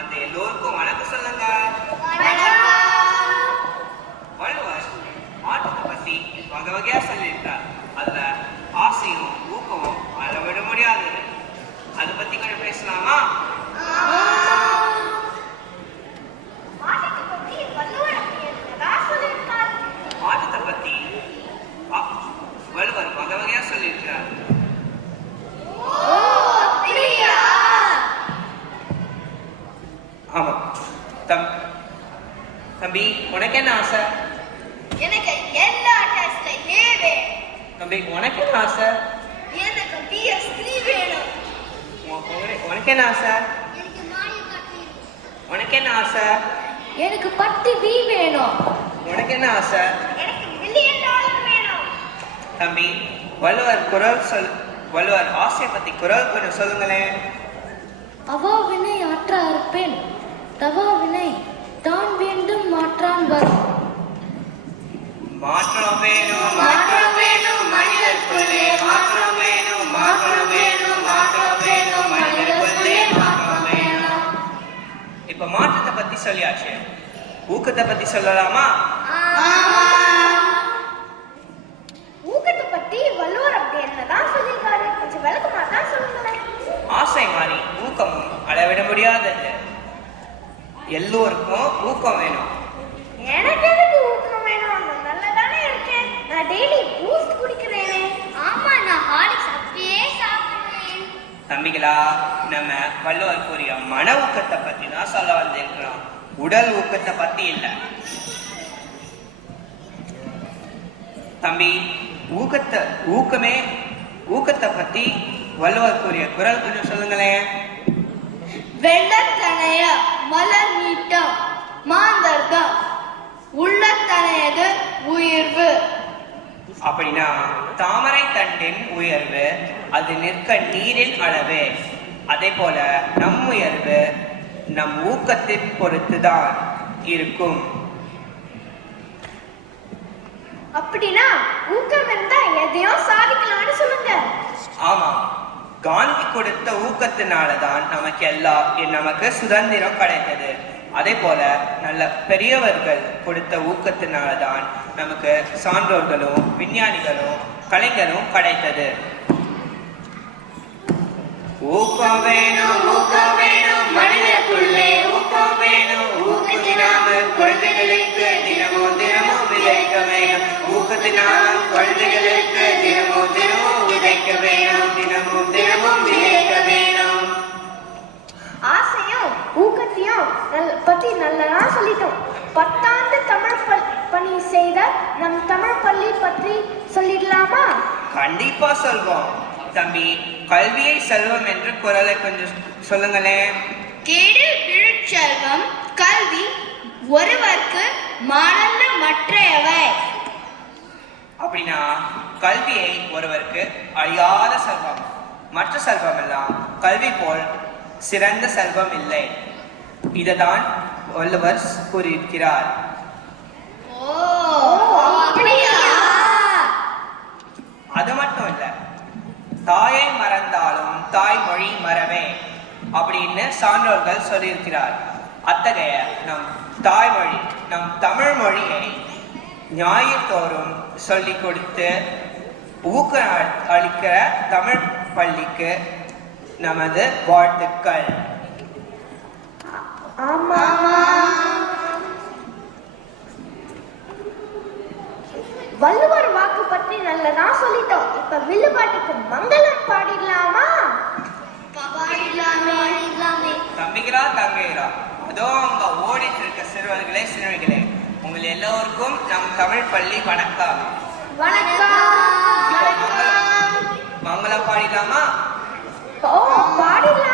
அந்த எல்லோருக்கும் வணக்கம் சொல்லுங்க. வள்ளுவர் மாற்றத்தை பத்தி வகை வகையா சொல்லியிருக்கார். அதுல ஆசையும் ஊக்கமும் அளவிட முடியாதது. அதை பத்தி கொஞ்சம் பேசலாமா? மாற்றத்தை பத்தி வள்ளுவர் வகை வகையா சொல்லியிருக்கிறார். ஆமா. தம்பி, உனக்கு என்ன ஆசை? எனக்கு எல்லா டெஸ்ட்ல ஏ வேணும். தம்பி, உனக்கு என்ன ஆசை? எனக்கு PS3 வேணும். உனக்கு என்ன ஆசை? எனக்கு மாரியோ கார்ட். உனக்கு என்ன ஆசை? எனக்கு பட்டு V வேணும். உனக்கு என்ன ஆசை? எனக்கு $1,000,000 வேணும். தம்பி, வள்ளுவர் ஆசையை பத்தி குரல் கொஞ்சம் சொல்லுங்களேன். அவாவினை ஆற்ற அறுப்பேன், தவாவினை தான் வேண்டும் மாற்றான் வரும். மாற்றம் வேணும், மாற்றம் வேணும் மனிதர்க்குள்ளே, மாற்றம் வேணும், மாற்றம் வேணும், மாற்றம் வேணும் மனிதர்க்குள்ளே, மாற்றம் வேணும். இப்ப மாற்றத்தை பத்தி சொல்லியாச்சு, ஊக்கத்தை பத்தி சொல்லலாமா? ஊக்கத்தை பத்தி வள்ளுவர் அப்படி என்னதான் சொல்லியிருக்காரு? கொஞ்சம் விளக்கமா தான் சொல்லுங்களேன். ஆசை மாதிரி ஊக்கமும் அளவிட முடியாதது. எல்லோருக்கும் ஊக்கம் வேணும். எனக்கு எதுக்கு ஊக்கம் வேணும்? நல்லதானே இருக்கேன். நான் டெய்லி பூஸ்ட் குடிக்கிறேனே. ஆமா, நான் ஹார்லிக்ஸ் அப்படியே சாப்பிடுறேன். தம்பிகளா, நம்ம வள்ளுவர் கூறிய மன ஊக்கத்தை பத்தி தான் சொல்ல வந்திருக்கிறோம், உடல் ஊக்கத்தை பத்தி இல்ல. தம்பி, ஊக்கத்தை பத்தி வள்ளுவர் கூறிய குரல் கொஞ்சம் சொல்லுங்களேன். வெள்ளத்தனைய மலர் நீட்டம் மாந்தர்தம் உள்ளத்தனையது உயர்வு. அப்படின்னா தாமரை தண்டின் உயர்வு அது நிற்க நீரின் அளவு. அதே போல நம் உயர்வு நம் ஊக்கத்தை பொறுத்துதான் இருக்கும். அப்படின்னா ஊக்கம் இருந்தா எதையும் சாதிக்கலாம்னு சொல்லுங்க. ஆமா, காந்தி கொடுத்த ஊக்கத்தினாலதான் நமக்கு சுதந்திரம் கிடைத்தது. அதே போல நல்ல பெரியவர்கள் கொடுத்த ஊக்கத்தினால்தான் நமக்கு சான்றோர்களும் விஞ்ஞானிகளும் கலைஞரும் கிடைத்தது. ஊக்கம் வேணும், ஊக்கம் வேணும் மனிதனுக்குள்ளே, ஊக்கம் வேணும், ஊக்கத்தினாமல் குழந்தைகளுக்கு தினமும் தினமும் விதைக்க வேணும். ஊக்கத்தினாலும் குழந்தைகளுக்கு தினமும் தினமும் விதைக்க வேணும், தினமும் தினமும் விதைக்க வேணும். ஆசையும் ஊக்கத்தையும் பத்தி நல்லதா சொல்லிட்டோம். 10 ஆண்டு தமிழ் பணி செய்த நம் தமிழ் பள்ளி பற்றி சொல்லிடலாமா? கண்டிப்பா சொல்வோம். தம்பி, கல்வியை செல்வம் என்று குரலை கொஞ்சம் சொல்லுங்களேன். கேடில் விழுச்செல்வம் கல்வி ஒருவர்க்கு மானந்த மற்றையவை. அப்படின்னா கல்வியை ஒருவருக்கு அழியாத செல்வம், மற்ற செல்வம் எல்லாம் கல்வி போல் சிறந்த செல்வம் இல்லை. இதுதான் வள்ளுவர் கூறியிருக்கிறார். அது மட்டும் இல்ல, தாயை மறந்தாலும் தாய்மொழி மறவே அப்படின்னு சான்றோர்கள் சொல்லியிருக்கிறார். அத்தகைய நம் தாய்மொழி, நம் தமிழ் மொழியை ஞாயிற்றோறும் சொல்லிக் கொடுத்து ஊக்கம் அளிக்கிற தமிழ் பள்ளிக்கு நமது வாழ்த்துக்கள். வள்ளுவர் வாக்கு பற்றி நல்லதா சொல்லிட்டோம். இப்ப வில்லுபாட்டுக்கு மங்களம் பாடிடலாமா? தம்பிகளா, தங்கைகளா, அதோ அங்க ஓடிட்டு இருக்க சிறுவர்களே சிறுவர்களே, உங்கள் எல்லோருக்கும் நம் தமிழ் பள்ளி வணக்கம். வணக்கம். மங்களம் பாடிடலாமா? ஓ பாடிடலாம்.